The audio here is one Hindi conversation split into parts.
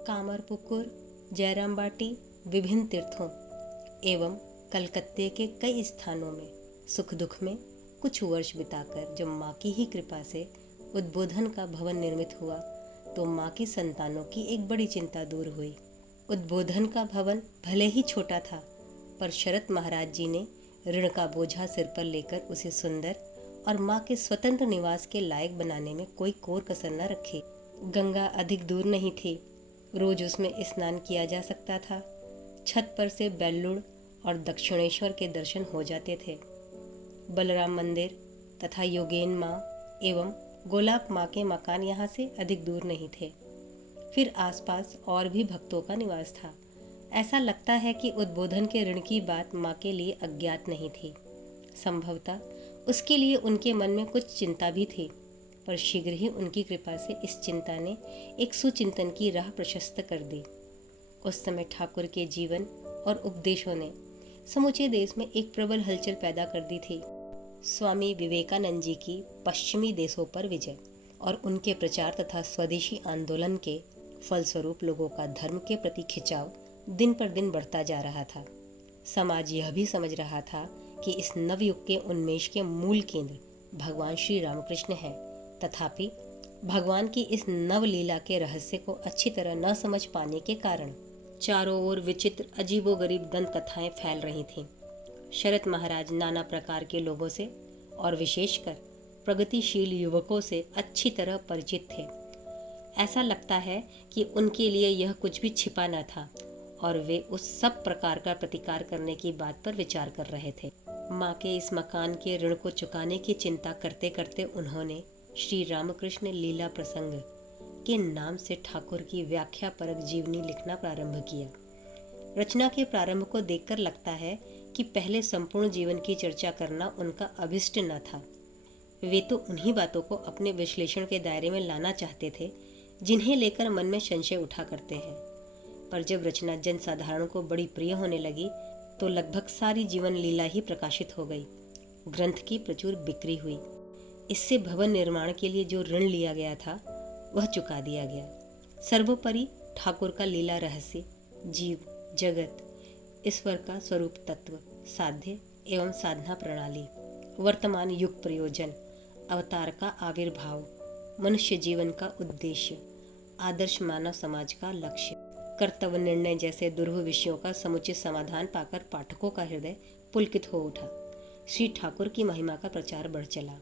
कामरपुकुर, जयराम बाटी, विभिन्न तीर्थों एवं कलकत्ते के कई स्थानों में सुख दुख में कुछ वर्ष बिताकर जब माँ की ही कृपा से उद्बोधन का भवन निर्मित हुआ तो माँ की संतानों की एक बड़ी चिंता दूर हुई। उद्बोधन का भवन भले ही छोटा था, पर शरत महाराज जी ने ऋण का बोझा सिर पर लेकर उसे सुंदर और माँ के स्वतंत्र निवास के लायक बनाने में कोई कोर कसर न रखी। गंगा अधिक दूर नहीं थी, रोज उसमें स्नान किया जा सकता था। छत पर से बेल्लुड़ और दक्षिणेश्वर के दर्शन हो जाते थे। बलराम मंदिर तथा योगेन माँ एवं गोलाब माँ के मकान यहाँ से अधिक दूर नहीं थे। फिर आसपास और भी भक्तों का निवास था। ऐसा लगता है कि उद्बोधन के ऋण की बात माँ के लिए अज्ञात नहीं थी। संभवतः उसके लिए उनके मन में कुछ चिंता भी थी, पर शीघ्र ही उनकी कृपा से इस चिंता ने एक सुचिंतन की राह प्रशस्त कर दी। उस समय ठाकुर के जीवन और उपदेशों ने समूचे देश में एक प्रबल हलचल पैदा कर दी थी। स्वामी विवेकानंद जी की पश्चिमी देशों पर विजय और उनके प्रचार तथा स्वदेशी आंदोलन के फलस्वरूप लोगों का धर्म के प्रति खिंचाव दिन पर दिन बढ़ता जा रहा था। समाज यह भी समझ रहा था कि इस नवयुग के उन्मेष के मूल केंद्र भगवान श्री रामकृष्ण हैं। तथापि भगवान की इस नवलीला के रहस्य को अच्छी तरह न समझ पाने के कारण चारों ओर विचित्र अजीबोगरीब दंत कथाएं फैल रही थीं। शरत महाराज नाना प्रकार के लोगों से और विशेषकर प्रगतिशील युवकों से अच्छी तरह परिचित थे। ऐसा लगता है कि उनके लिए यह कुछ भी छिपा न था और वे उस सब प्रकार का प्रतिकार करने की बात पर विचार कर रहे थे। माँ के इस मकान के ऋण को चुकाने की चिंता करते करते उन्होंने श्री रामकृष्ण लीला प्रसंग के नाम से ठाकुर की व्याख्या परक जीवनी लिखना प्रारंभ किया। रचना के प्रारंभ को देखकर लगता है कि पहले संपूर्ण जीवन की चर्चा करना उनका अभिष्ट न था। वे तो उन्हीं बातों को अपने विश्लेषण के दायरे में लाना चाहते थे जिन्हें लेकर मन में संशय उठा करते हैं। पर जब रचना जन साधारण को बड़ी प्रिय होने लगी तो लगभग सारी जीवन लीला ही प्रकाशित हो गई। ग्रंथ की प्रचुर बिक्री हुई। इससे भवन निर्माण के लिए जो ऋण लिया गया था वह चुका दिया गया। सर्वोपरि ठाकुर का लीला रहस्य, जीव जगत, ईश्वर का स्वरूप तत्व, साध्य एवं साधना प्रणाली, वर्तमान युग प्रयोजन, अवतार का आविर्भाव, मनुष्य जीवन का उद्देश्य, आदर्श मानव समाज का लक्ष्य, कर्तव्य निर्णय जैसे दुर्भ विषयों का समुचित समाधान पाकर पाठकों का हृदय पुलकित हो उठा। श्री ठाकुर की महिमा का प्रचार बढ़ चला।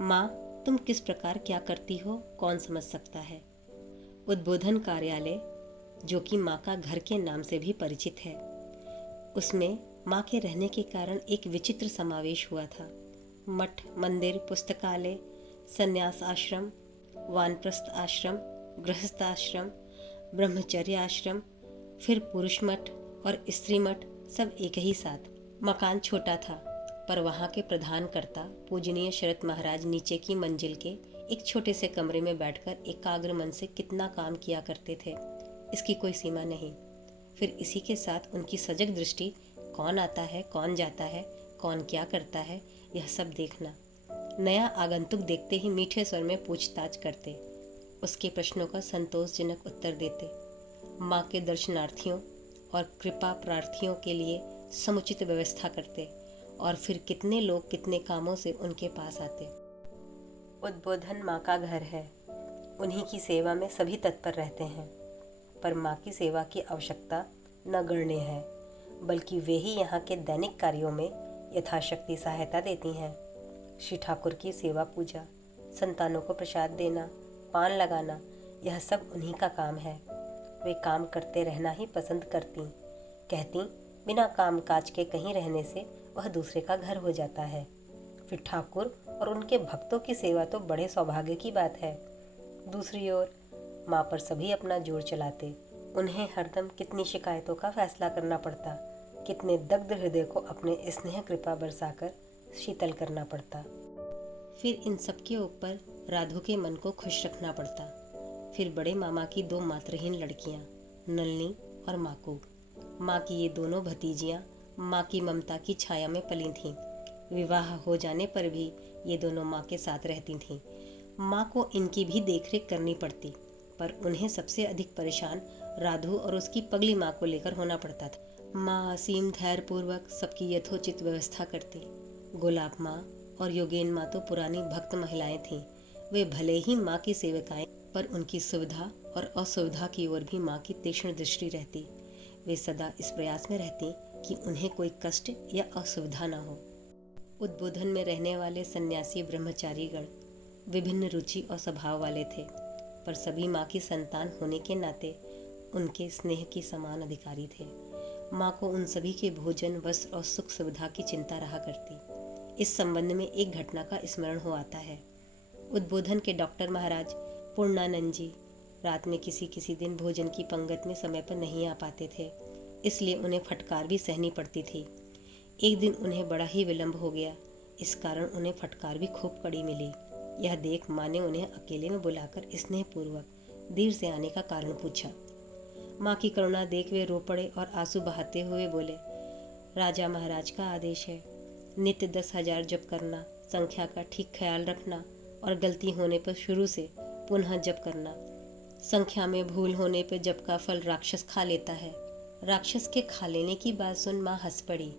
माँ, तुम किस प्रकार क्या करती हो कौन समझ सकता है। उद्बोधन कार्यालय, जो कि माँ का घर के नाम से भी परिचित है, उसमें माँ के रहने के कारण एक विचित्र समावेश हुआ था। मठ, मंदिर, पुस्तकालय, संन्यास आश्रम, वानप्रस्थ आश्रम, गृहस्थ आश्रम, ब्रह्मचर्य आश्रम, फिर पुरुष मठ और स्त्री मठ, सब एक ही साथ। मकान छोटा था, पर वहाँ के प्रधानकर्ता पूजनीय शरत महाराज नीचे की मंजिल के एक छोटे से कमरे में बैठकर एकाग्र मन से कितना काम किया करते थे, इसकी कोई सीमा नहीं। फिर इसी के साथ उनकी सजग दृष्टि कौन आता है, कौन जाता है, कौन क्या करता है, यह सब देखना। नया आगंतुक देखते ही मीठे स्वर में पूछताछ करते, उसके प्रश्नों का संतोषजनक उत्तर देते, माँ के दर्शनार्थियों और कृपा प्रार्थियों के लिए समुचित व्यवस्था करते और फिर कितने लोग कितने कामों से उनके पास आते। उद्बोधन माँ का घर है, उन्हीं की सेवा में सभी तत्पर रहते हैं, पर माँ की सेवा की आवश्यकता नगण्य है, बल्कि वे ही यहाँ के दैनिक कार्यों में यथाशक्ति सहायता देती हैं। श्री ठाकुर की सेवा पूजा, संतानों को प्रसाद देना, पान लगाना, यह सब उन्हीं का काम है। वे काम करते रहना ही पसंद करती, कहती बिना काम काज के कहीं रहने से वह दूसरे का घर हो जाता है। फिर ठाकुर और उनके भक्तों की सेवा तो बड़े सौभाग्य की बात है। दूसरी ओर माँ पर सभी अपना जोर चलाते, उन्हें हरदम कितनी शिकायतों का फैसला करना पड़ता, कितने दग्ध हृदय को अपने स्नेह कृपा बरसाकर शीतल करना पड़ता। फिर इन सब के ऊपर राधो के मन को खुश रखना पड़ता। फिर बड़े मामा की दो मातृहीन लड़कियां, नलनी और माकू। माँ की ये दोनों भतीजियां माँ की ममता की छाया में पली थीं। विवाह हो जाने पर भी ये दोनों माँ के साथ रहती थीं। माँ को इनकी भी देखरेख करनी पड़ती। पर उन्हें सबसे अधिक परेशान राधु और उसकी पगली माँ को लेकर होना पड़ता था। माँ असीम धैर्यपूर्वक सबकी यथोचित व्यवस्था करती। गुलाब माँ और योगेन माँ तो पुरानी भक्त महिलाएं थीं। वे भले ही माँ की सेविकाएं, पर उनकी सुविधा और असुविधा की ओर भी माँ की तीक्ष्ण दृष्टि रहती। वे सदा इस प्रयास में रहती कि उन्हें कोई कष्ट या असुविधा न हो। उद्बोधन में रहने वाले सन्यासी ब्रह्मचारीगण विभिन्न रुचि और स्वभाव वाले थे, पर सभी माँ की संतान होने के नाते उनके स्नेह की समान अधिकारी थे। माँ को उन सभी के भोजन, वस्त्र और सुख सुविधा की चिंता रहा करती। इस संबंध में एक घटना का स्मरण हो आता है। उद्बोधन के डॉक्टर महाराज पूर्णानंद जी रात में किसी दिन भोजन की पंगत में समय पर नहीं आ पाते थे, इसलिए उन्हें फटकार भी सहनी पड़ती थी। एक दिन उन्हें बड़ा ही विलंब हो गया, इस कारण उन्हें फटकार भी खूब कड़ी मिली। यह देख माँ ने उन्हें अकेले में बुलाकर स्नेहपूर्वक देर से आने का कारण पूछा। माँ की करुणा देख वे रो पड़े और आंसू बहाते हुए बोले, राजा महाराज का आदेश है, नित्य 10,000 जप करना, संख्या का ठीक ख्याल रखना और गलती होने पर शुरू से पुनः जप करना। संख्या में भूल होने पर जप का फल राक्षस खा लेता है। राक्षस के खा लेने की बात सुन माँ हंस पड़ी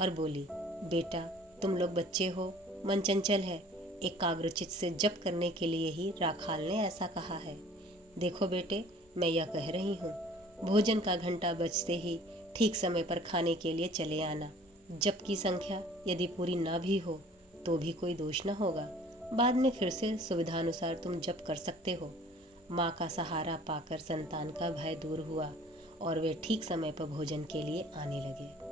और बोली, बेटा तुम लोग बच्चे हो, मन चंचल है, एकाग्रचित से जप करने के लिए ही राखाल ने ऐसा कहा है। देखो बेटे, मैं यह कह रही हूँ, भोजन का घंटा बजते ही ठीक समय पर खाने के लिए चले आना। जप की संख्या यदि पूरी ना भी हो तो भी कोई दोष न होगा, बाद में फिर से सुविधानुसार तुम जप कर सकते हो। माँ का सहारा पाकर संतान का भय दूर हुआ और वे ठीक समय पर भोजन के लिए आने लगे।